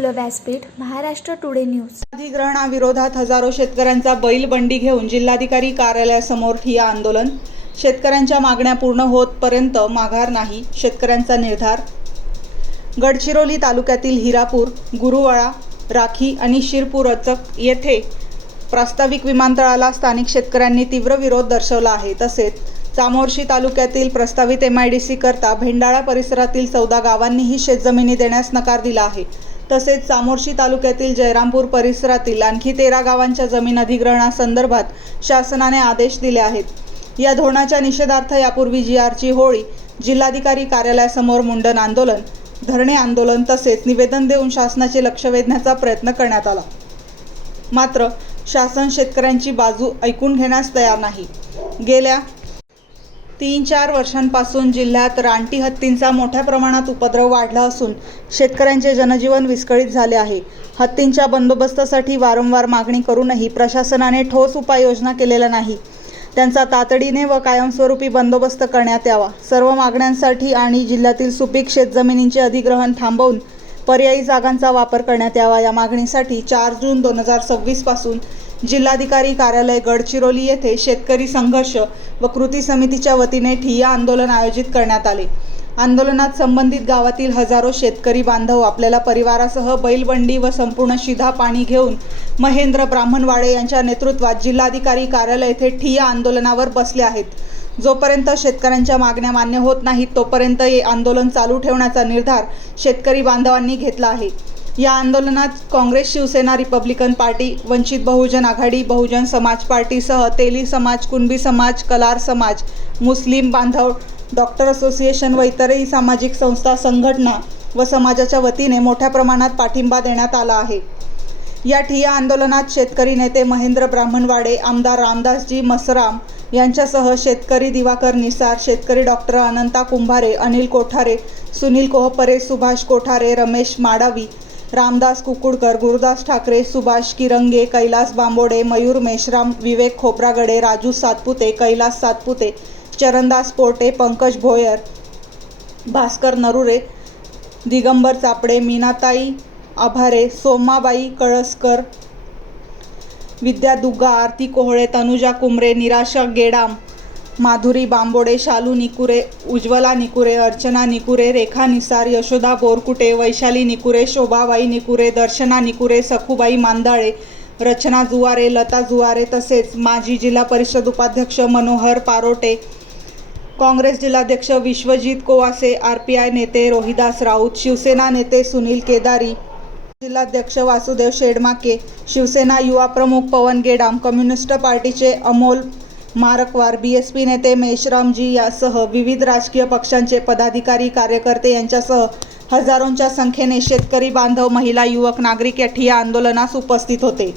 मुलं व्यासपीठ, Maharashtra today news. अधिग्रहणाविरोधात हजारो शेतकऱ्यांचा बैलबंडी घेऊन जिल्हाधिकारी कार्यालयासमोर ठिय्या आंदोलन। शेतकऱ्यांच्या मागण्या पूर्ण होतपर्यंत माघार नाही, शेतकऱ्यांचा निर्धार। गडचिरोली तालुक्यातील हिरापूर, गुरुवळा, राखी आणि शिरपूरचक येथे प्रास्ताविक विमानतळाला स्थानिक शेतकऱ्यांनी तीव्र विरोध दर्शवला आहे। तसेच चामोर्शी तालुक्यातील प्रस्तावित MIDC करता भेंडाळा परिसरातील 14 गावांनीही शेतजमिनी देण्यास नकार दिला आहे। तसेच चामोर्शी तालुक्यातील जयरामपूर परिसरातील आणखी 13 गावांच्या जमीन अधिग्रहणासंदर्भात शासनाने आदेश दिले आहेत। या धोरणाच्या निषेधार्थ यापूर्वी GRची होळी, जिल्हाधिकारी कार्यालयासमोर मुंडन आंदोलन, धरणे आंदोलन तसेच निवेदन देऊन शासनाचे लक्ष वेधण्याचा प्रयत्न करण्यात आला। मात्र शासन शेतकऱ्यांची बाजू ऐकून घेण्यास तयार नाही। गेल्या 3-4 वर्षांपासून जिल्ह्यात रानटी हत्तींचा मोठ्या प्रमाणात उपद्रव वाढला असून शेतकऱ्यांचे जनजीवन विस्कळीत झाले आहे। हत्तींच्या बंदोबस्तासाठी वारंवार मागणी करूनही प्रशासनाने ठोस उपाययोजना केलेल्या नाही। त्यांचा तातडीने व कायमस्वरूपी बंदोबस्त करण्यात यावा। सर्व मागण्यांसाठी आणि जिल्ह्यातील सुपीक शेतजमिनींचे अधिग्रहण थांबवून पर्यायी जागांचा वापर करण्यात यावा या मागणीसाठी 4 जून 2026 पासून जिल्हाधिकारी कार्यालय गडचिरोली येथे शेतकरी संघर्ष व कृती समितीच्या वतीने ठिय्या आंदोलन आयोजित करण्यात आले। आंदोलनात संबंधित गावातील हजारो शेतकरी बांधव आपल्या परिवारासह बैलबंडी व संपूर्ण शिधा पाणी घेऊन महेंद्र ब्राह्मणवाडे यांच्या नेतृत्वात जिल्हाधिकारी कार्यालय येथे ठिय्या आंदोलनावर बसले आहेत। जोपर्यंत शेतकऱ्यांच्या मागण्या मान्य होत नाहीत तोपर्यंत हे आंदोलन चालू ठेवण्याचा निर्धार शेतकरी बांधवांनी घेतला आहे। या आंदोलनात काँग्रेस, शिवसेना, रिपब्लिकन पार्टी, वंचित बहुजन आघाडी, बहुजन समाज पार्टीसह तेली समाज, कुणबी समाज, कलार समाज, मुस्लिम बांधव, डॉक्टर असोसिएशन व इतरही सामाजिक संस्था, संघटना व समाजाच्या वतीने मोठ्या प्रमाणात पाठिंबा देण्यात आला आहे। या ठिय्या आंदोलनात शेतकरी नेते महेंद्र ब्राह्मणवाडे, आमदार रामदासजी मसराम यांच्यासह शेतकरी दिवाकर निसार, शेतकरी डॉक्टर अनंता कुंभारे, अनिल कोठारे, सुनील कोहपरे, सुभाष कोठारे, रमेश माडावी, रामदास कुकुडकर, गुरुदास ठाकरे, सुभाष किरंगे, कैलास बांबोडे, मयूर मेश्राम, विवेक खोब्रागडे, राजू सातपुते, कैलास सातपुते, चरणदास पोटे, पंकज भोयर, भास्कर नरुरे, दिगंबर चापडे, मीनाताई आभारे, सोमाबाई कळसकर, विद्या दुग्गा, आरती कोहळे, तनुजा कुमरे, निराशा गेडाम, माधुरी बांबोडे, शालू निकुरे, उज्ज्वला निकुरे, अर्चना निकुरे, रेखा निसार, यशोदा बोरकुटे, वैशाली निकुरे, शोभाबाई निकुरे, दर्शना निकुरे, सखुबाई मांदाळे, रचना जुवारे, लता जुवारे तसेच माजी जिल्हा परिषद उपाध्यक्ष मनोहर पारोटे, काँग्रेस जिल्हाध्यक्ष विश्वजित कोवासे, RPI नेते रोहिदास राऊत, शिवसेना नेते सुनील केदारी, जिल्हाध्यक्ष वासुदेव शेडमाके, शिवसेना युवा प्रमुख पवन गेडाम, कम्युनिस्ट पार्टीचे अमोल मारकवार, BSP नेते मेश्रामजी यासह विविध राजकीय पक्षांचे पदाधिकारी, कार्यकर्ते यांच्यासह हजारोंच्या संख्येने शेतकरी बांधव, महिला, युवक, नागरिक या ठिय्या आंदोलनास उपस्थित होते।